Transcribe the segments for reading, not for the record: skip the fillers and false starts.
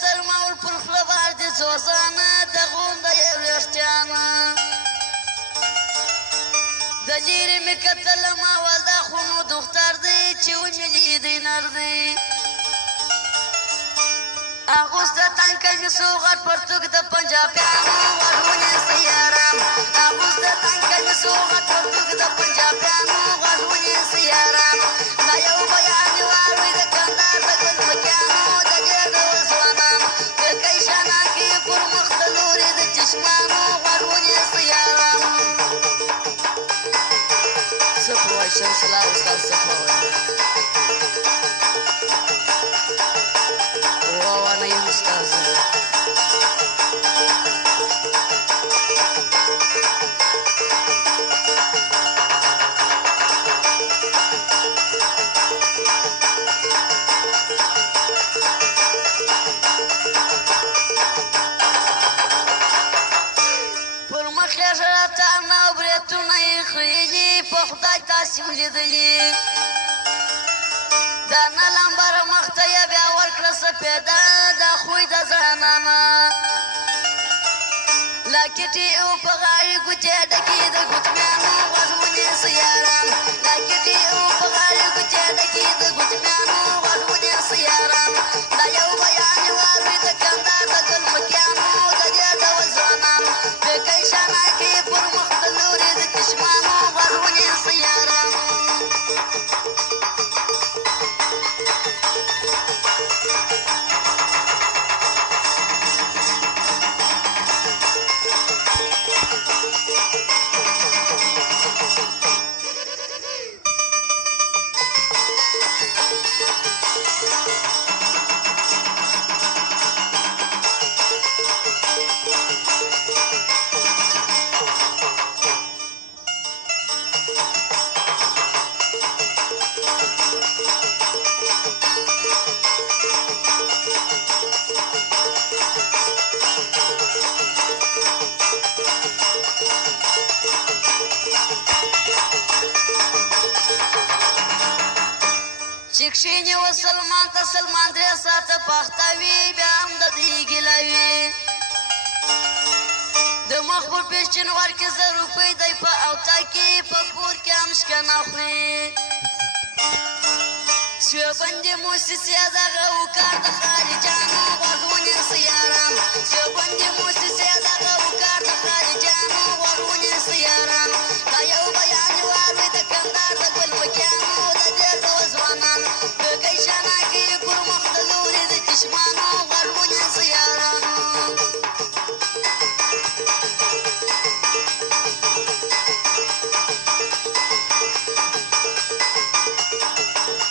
څرمول پر خوله باندې څو ځانه د غونډه یې ویښتانه د لرې مې کتلم اول دا خو نو دختر دی چې ومې لیدی نر دی اغوسته تنګ کمیسو غټ پرتوګ د پنجابیانو غټ ونیسه یارم اغوسته تنګ کمیسو غټ پرتوګ د پنجابیانو غټ ونیسه یارم دا یو بیان یې واورئ د کندهار د ګلمکیانو د دې ډول ځوانانو کړکۍ شانه کې پر مخ د لورې د چشمانو غټ ونیسه یارم څه په وایي شمس الله استاد څه په وایي وانا يا استاذ پر مخې ژړتانه او برېتونه یې خیلي په خدای تاسې ولیدلي دا نه لمبره مخ ته یې بیا ورکړه سپېده دا خوی د زنانه لاکټې او په غاړې ګوتې ډکې د ګوتمیانو غوږ ونیسه یارم لاکټې او په غاړې ګوتې ډکې د ګوتمیانو غوږ ونیسه یارم دا یو بیان یې واورئ د کندهار د ګلمکیانو د دې ډول ځوانانو پېکی شانه کې پر مخ د لورې د چشمانو غوږ ونیسه یارم چې کښېني و سلمان ته سلمان درې ساعته پاخته وي بیا هم د دوی ګیله وي د مخ په پېشچنغر کې 1000 روپۍ دی په اوتا کې په کور کې هم شکنه خوري سوبندې موسسې دغه وکړ د خارجانو غوږ ونیسه یارم سوبندې موسسې دغه وکړ د خارجانو غوږ ونیسه یارم دا یو بیان یې واورئ د کندهار د ګلمکیانو د دې ډول ځوانانو پېکی شانه کې پر مخ د لورې د چشمانو غوږ ونیسه یارم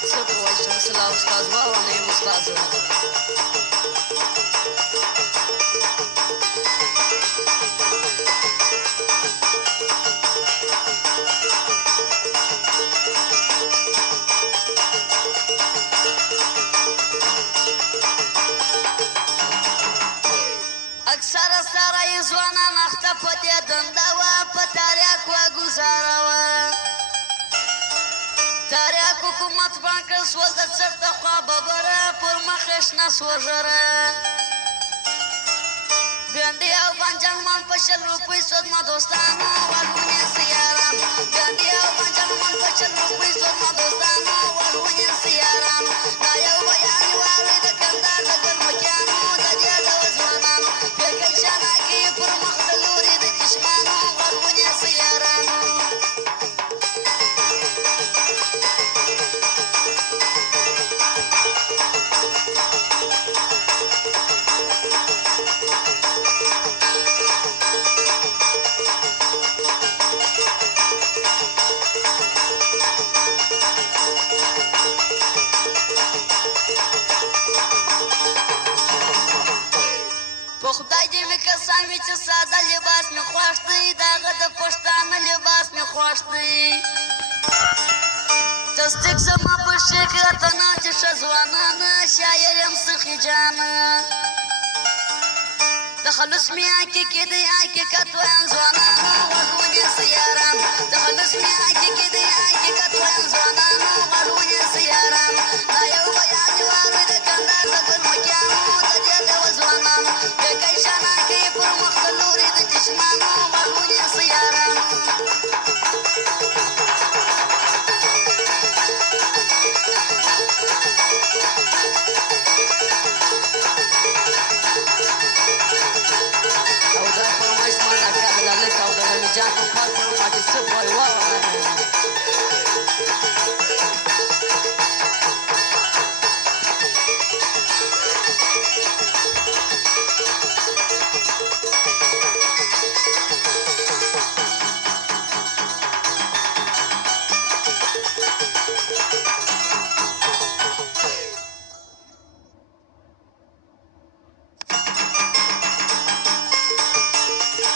څه په وایي شمس الله استاد واوره نه یم استاد اکثره سره یې ځوانان اخته په دې دنده وه په تاریاک وه ګزاره وه تاریاک حکومت بند کړل سول د چرته خوا ببره پر مخ یې شنه سوژره بندې او بانجان په 100 روپۍ سودما دوستانو غوږ ونیسه یارم بندې او بانجان په 100 روپۍ سودما دوستانو غوږ ونیسه یارم دا یو بیان یې واورئ د کندهار د ګلمکیانو د دې ډول ځوانانو پېکی شانه کې پر مخ د لورې د چشمانو غوږ ونیسه یارم خدای دې مې قسم وي چې ساده لباس مې خوښ دی د هغه د پښتانه لباس مې خوښ دی تصدیق زما په شیخ اتنا چې ښه ځوانانه شاعر یم سخي جانه د خلوص مې حقیقي دی حقیقت وایم ځوانانو